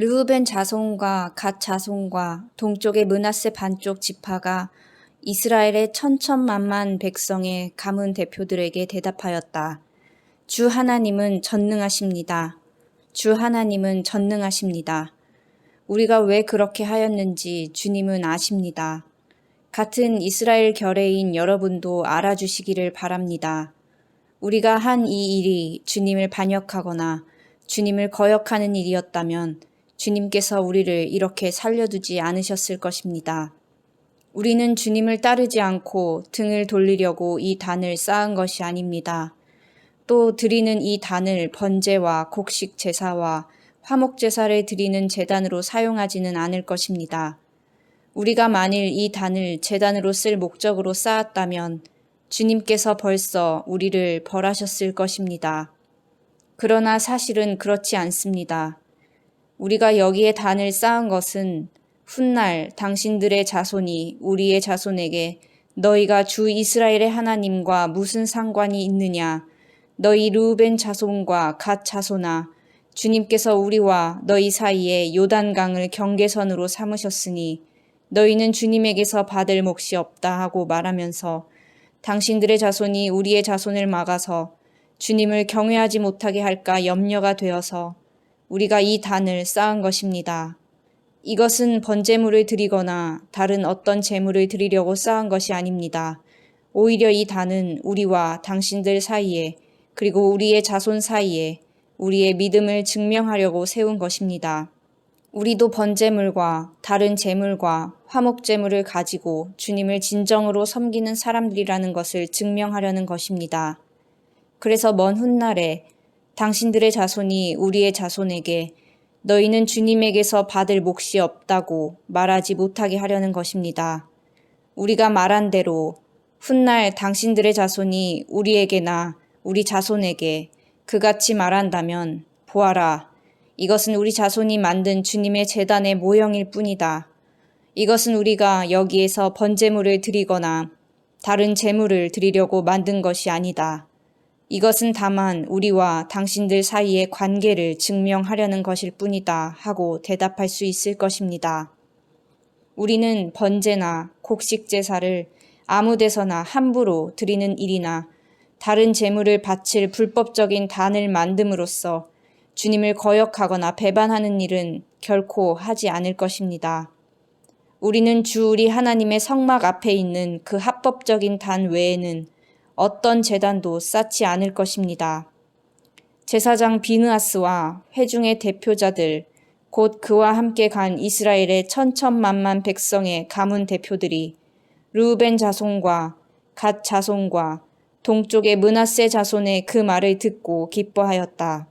르우벤 자손과 갓 자손과 동쪽의 므낫세 반쪽 지파가 이스라엘의 천천만만 백성의 가문 대표들에게 대답하였다. 주 하나님은 전능하십니다. 주 하나님은 전능하십니다. 우리가 왜 그렇게 하였는지 주님은 아십니다. 같은 이스라엘 결의인 여러분도 알아주시기를 바랍니다. 우리가 한 이 일이 주님을 반역하거나 주님을 거역하는 일이었다면 주님께서 우리를 이렇게 살려두지 않으셨을 것입니다. 우리는 주님을 따르지 않고 등을 돌리려고 이 단을 쌓은 것이 아닙니다. 또 드리는 이 단을 번제와 곡식 제사와 화목 제사를 드리는 제단으로 사용하지는 않을 것입니다. 우리가 만일 이 단을 제단으로 쓸 목적으로 쌓았다면 주님께서 벌써 우리를 벌하셨을 것입니다. 그러나 사실은 그렇지 않습니다. 우리가 여기에 단을 쌓은 것은 훗날 당신들의 자손이 우리의 자손에게 너희가 주 이스라엘의 하나님과 무슨 상관이 있느냐? 너희 르우벤 자손과 갓 자손아, 주님께서 우리와 너희 사이에 요단강을 경계선으로 삼으셨으니 너희는 주님에게서 받을 몫이 없다 하고 말하면서 당신들의 자손이 우리의 자손을 막아서 주님을 경외하지 못하게 할까 염려가 되어서 우리가 이 단을 쌓은 것입니다. 이것은 번제물을 드리거나 다른 어떤 제물을 드리려고 쌓은 것이 아닙니다. 오히려 이 단은 우리와 당신들 사이에 그리고 우리의 자손 사이에 우리의 믿음을 증명하려고 세운 것입니다. 우리도 번제물과 다른 제물과 화목제물을 가지고 주님을 진정으로 섬기는 사람들이라는 것을 증명하려는 것입니다. 그래서 먼 훗날에 당신들의 자손이 우리의 자손에게 너희는 주님에게서 받을 몫이 없다고 말하지 못하게 하려는 것입니다. 우리가 말한 대로 훗날 당신들의 자손이 우리에게나 우리 자손에게 그같이 말한다면 보아라, 이것은 우리 자손이 만든 주님의 제단의 모형일 뿐이다. 이것은 우리가 여기에서 번제물을 드리거나 다른 제물을 드리려고 만든 것이 아니다. 이것은 다만 우리와 당신들 사이의 관계를 증명하려는 것일 뿐이다 하고 대답할 수 있을 것입니다. 우리는 번제나 곡식 제사를 아무 데서나 함부로 드리는 일이나 다른 제물을 바칠 불법적인 단을 만듦으로써 주님을 거역하거나 배반하는 일은 결코 하지 않을 것입니다. 우리는 주 우리 하나님의 성막 앞에 있는 그 합법적인 단 외에는 어떤 제단도 쌓지 않을 것입니다. 제사장 비느하스와 회중의 대표자들, 곧 그와 함께 간 이스라엘의 천천만만 백성의 가문 대표들이 르우벤 자손과 갓 자손과 동쪽의 므낫세 자손의 그 말을 듣고 기뻐하였다.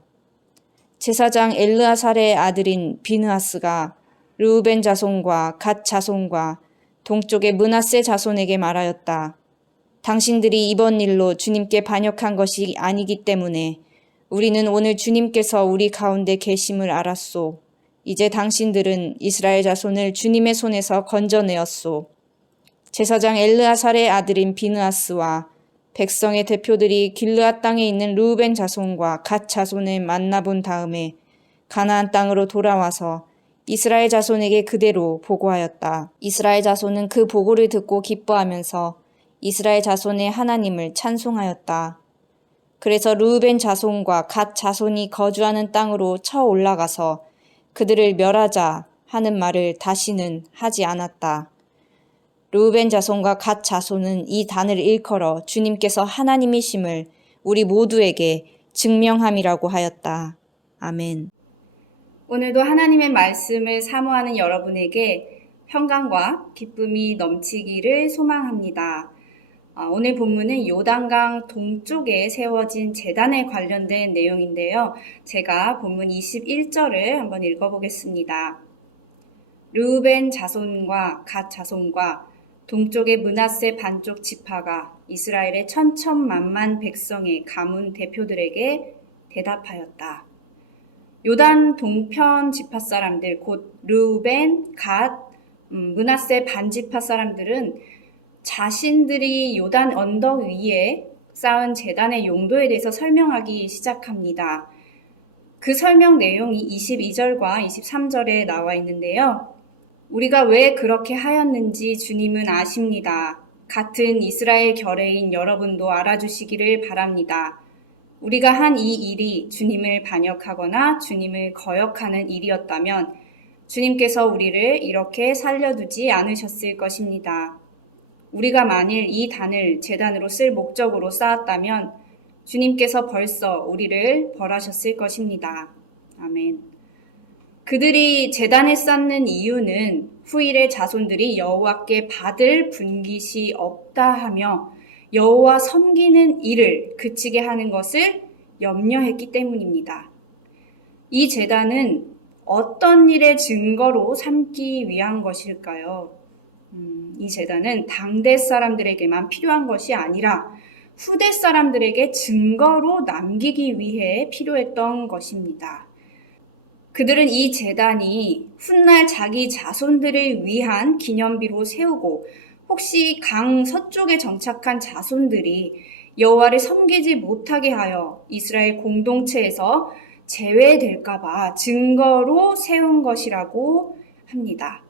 제사장 엘르아살의 아들인 비느하스가 르우벤 자손과 갓 자손과 동쪽의 므낫세 자손에게 말하였다. 당신들이 이번 일로 주님께 반역한 것이 아니기 때문에 우리는 오늘 주님께서 우리 가운데 계심을 알았소. 이제 당신들은 이스라엘 자손을 주님의 손에서 건져내었소. 제사장 엘르아살의 아들인 비느하스와 백성의 대표들이 길르앗 땅에 있는 르우벤 자손과 갓 자손을 만나본 다음에 가나안 땅으로 돌아와서 이스라엘 자손에게 그대로 보고하였다. 이스라엘 자손은 그 보고를 듣고 기뻐하면서 이스라엘 자손의 하나님을 찬송하였다. 그래서 르우벤 자손과 갓 자손이 거주하는 땅으로 쳐 올라가서 그들을 멸하자 하는 말을 다시는 하지 않았다. 르우벤 자손과 갓 자손은 이 단을 일컬어 주님께서 하나님이심을 우리 모두에게 증명함이라고 하였다. 아멘. 오늘도 하나님의 말씀을 사모하는 여러분에게 평강과 기쁨이 넘치기를 소망합니다. 오늘 본문은 요단강 동쪽에 세워진 제단에 관련된 내용인데요. 제가 본문 21절을 한번 읽어보겠습니다. 르우벤 자손과 갓 자손과 동쪽의 므낫세 반쪽 지파가 이스라엘의 천천만만 백성의 가문 대표들에게 대답하였다. 요단 동편 지파 사람들, 곧 르우벤, 갓, 므낫세 반지파 사람들은 자신들이 요단 언덕 위에 쌓은 제단의 용도에 대해서 설명하기 시작합니다. 그 설명 내용이 22절과 23절에 나와 있는데요. 우리가 왜 그렇게 하였는지 주님은 아십니다. 같은 이스라엘 결의인 여러분도 알아주시기를 바랍니다. 우리가 한 이 일이 주님을 반역하거나 주님을 거역하는 일이었다면 주님께서 우리를 이렇게 살려두지 않으셨을 것입니다. 우리가 만일 이 단을 제단으로 쓸 목적으로 쌓았다면 주님께서 벌써 우리를 벌하셨을 것입니다. 아멘. 그들이 제단을 쌓는 이유는 후일의 자손들이 여호와께 받을 분깃이 없다 하며 여호와 섬기는 일을 그치게 하는 것을 염려했기 때문입니다. 이 제단은 어떤 일의 증거로 삼기 위한 것일까요? 이 제단은 당대 사람들에게만 필요한 것이 아니라 후대 사람들에게 증거로 남기기 위해 필요했던 것입니다. 그들은 이 제단이 훗날 자기 자손들을 위한 기념비로 세우고 혹시 강 서쪽에 정착한 자손들이 여호와를 섬기지 못하게 하여 이스라엘 공동체에서 제외될까봐 증거로 세운 것이라고 합니다.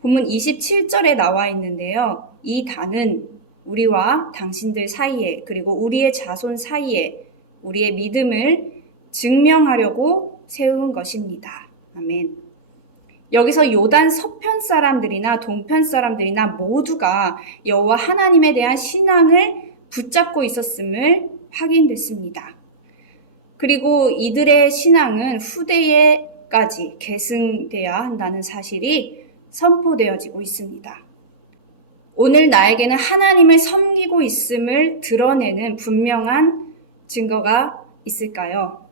본문 27절에 나와 있는데요. 이 단은 우리와 당신들 사이에 그리고 우리의 자손 사이에 우리의 믿음을 증명하려고 세운 것입니다. 아멘. 여기서 요단 서편 사람들이나 동편 사람들이나 모두가 여호와 하나님에 대한 신앙을 붙잡고 있었음을 확인됐습니다. 그리고 이들의 신앙은 후대에까지 계승돼야 한다는 사실이 선포되어지고 있습니다. 오늘 나에게는 하나님을 섬기고 있음을 드러내는 분명한 증거가 있을까요?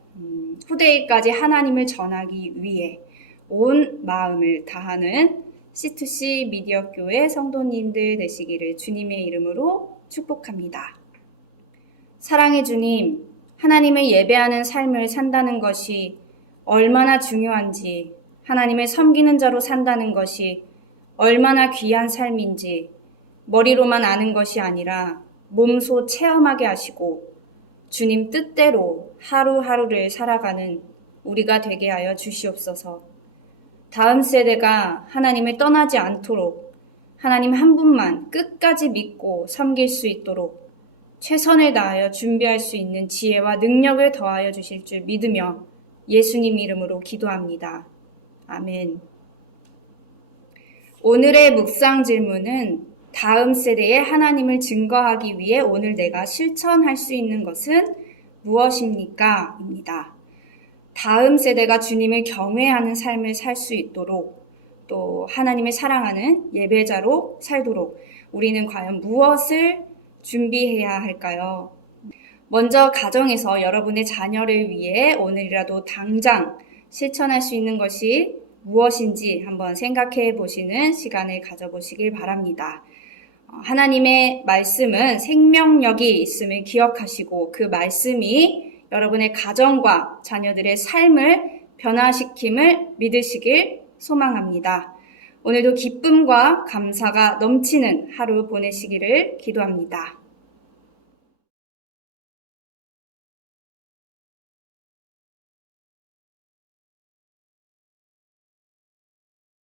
후대에까지 하나님을 전하기 위해 온 마음을 다하는 C2C 미디어 교회 성도님들 되시기를 주님의 이름으로 축복합니다. 사랑의 주님, 하나님을 예배하는 삶을 산다는 것이 얼마나 중요한지, 하나님을 섬기는 자로 산다는 것이 얼마나 귀한 삶인지 머리로만 아는 것이 아니라 몸소 체험하게 하시고 주님 뜻대로 하루하루를 살아가는 우리가 되게 하여 주시옵소서. 다음 세대가 하나님을 떠나지 않도록 하나님 한 분만 끝까지 믿고 섬길 수 있도록 최선을 다하여 준비할 수 있는 지혜와 능력을 더하여 주실 줄 믿으며 예수님 이름으로 기도합니다. 아멘. 오늘의 묵상 질문은 다음 세대에 하나님을 증거하기 위해 오늘 내가 실천할 수 있는 것은 무엇입니까? 입니다. 다음 세대가 주님을 경외하는 삶을 살 수 있도록 또 하나님을 사랑하는 예배자로 살도록 우리는 과연 무엇을 준비해야 할까요? 먼저 가정에서 여러분의 자녀를 위해 오늘이라도 당장 실천할 수 있는 것이 무엇인지 한번 생각해 보시는 시간을 가져보시길 바랍니다. 하나님의 말씀은 생명력이 있음을 기억하시고 그 말씀이 여러분의 가정과 자녀들의 삶을 변화시킴을 믿으시길 소망합니다. 오늘도 기쁨과 감사가 넘치는 하루 보내시기를 기도합니다.